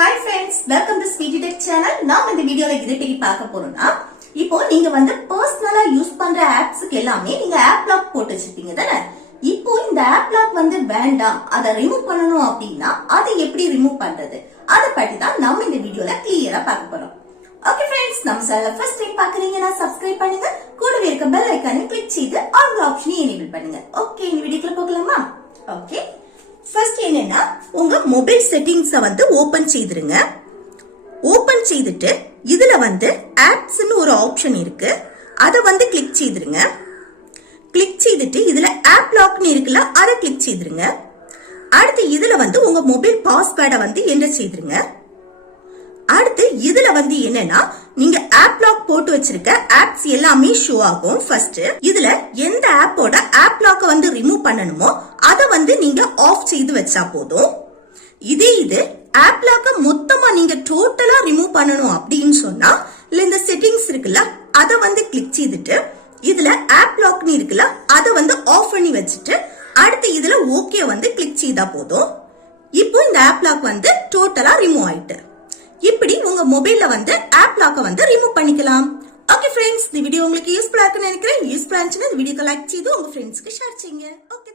Hi friends, welcome to Speedy Tech channel. நாம இந்த வீடியோல இதை பத்தி பார்க்க போறோம்னா, இப்போ நீங்க வந்து பர்சனலா யூஸ் பண்ற ஆப்ஸ்க்கு எல்லாமே நீங்க ஆப் லாக் போட்டு வச்சிருப்பீங்க தானே? இப்போ இந்த ஆப் லாக் வந்து வேண்டாம், அதை ரிமூவ் பண்ணனும் அப்படினா அதை எப்படி ரிமூவ் பண்றது? அத பத்தி தான் நாம இந்த வீடியோல கிளியரா பார்க்க போறோம். ஓகே फ्रेंड्स, நம்ம சேனலை ஃபர்ஸ்ட் டைம் பார்க்கறீங்கன்னா சப்ஸ்கிரைப் பண்ணுங்க. கூடவே இருக்க பெல் ஐகானை கிளிக் செய்து ஆல் ஆப்ஷனை எனேபிள் பண்ணுங்க. ஓகே, இந்த வீடியோக்குள்ள போகலாமா? ஓகே. ஃபர்ஸ்ட் என்னன்னா, உங்க மொபைல் செட்டிங்ஸ் வந்து ஓபன் செய்திருங்க. ஓபன் செய்துட்டு இதுல வந்து ஆப்ஸ்னு ஒரு ஆப்ஷன் இருக்கு, அத வந்து கிளிக் செய்திருங்க. கிளிக் செய்துட்டு இதுல ஆப் லாக்னு இருக்குல்ல, அத கிளிக் செய்திருங்க. அடுத்து இதுல வந்து உங்க மொபைல் பாஸ்வேர்டை வந்து என்டர் செய்திருங்க. அடுத்து இதுல வந்து என்னன்னா, நீங்க ஆப் லாக் போட்டு வச்சிருக்க ஆப்ஸ் எல்லாமே ஷோ ஆகும். ஃபர்ஸ்ட் இதுல எந்த ஆப்போட ஆப் லாக்க வந்து ரிமூவ் பண்ணணுமோ அத வந்து நீங்க ஆஃப் செய்து வச்சா போதும். இது ஆப் லாக்க மொத்தமா நீங்க டோட்டலா ரிமூவ் பண்ணணும் அப்படின்னு சொன்னா, இல்ல இந்த செட்டிங்ஸ் இருக்குல்ல, அத வந்து கிளிக் செய்துட்டு இதுல ஆப் லாக்னு இருக்குல்ல, அத வந்து ஆஃப் பண்ணி வச்சுட்டு அடுத்து இதுல ஓகே வந்து கிளிக் செய்தா போதும். இப்போ இந்த ஆப் லாக் வந்து டோட்டலா ரிமூவ் ஆயிட்டு. இப்படி உங்க மொபைல்ல வந்து ஆப் லாக்க வந்து ரிமூவ் பண்ணிக்கலாம். ஓகே फ्रेंड्स, இந்த வீடியோ உங்களுக்கு யூஸ்ஃபுல்லா இருக்குன்னு நினைக்கிறேன். யூஸ்ஃபுல்லா இருந்துச்சுன்னா இந்த வீடியோக்கு லைக் செய்து உங்க ஃப்ரெண்ட்ஸ்க்கு ஷேர் செய்யுங்க. ஓகே.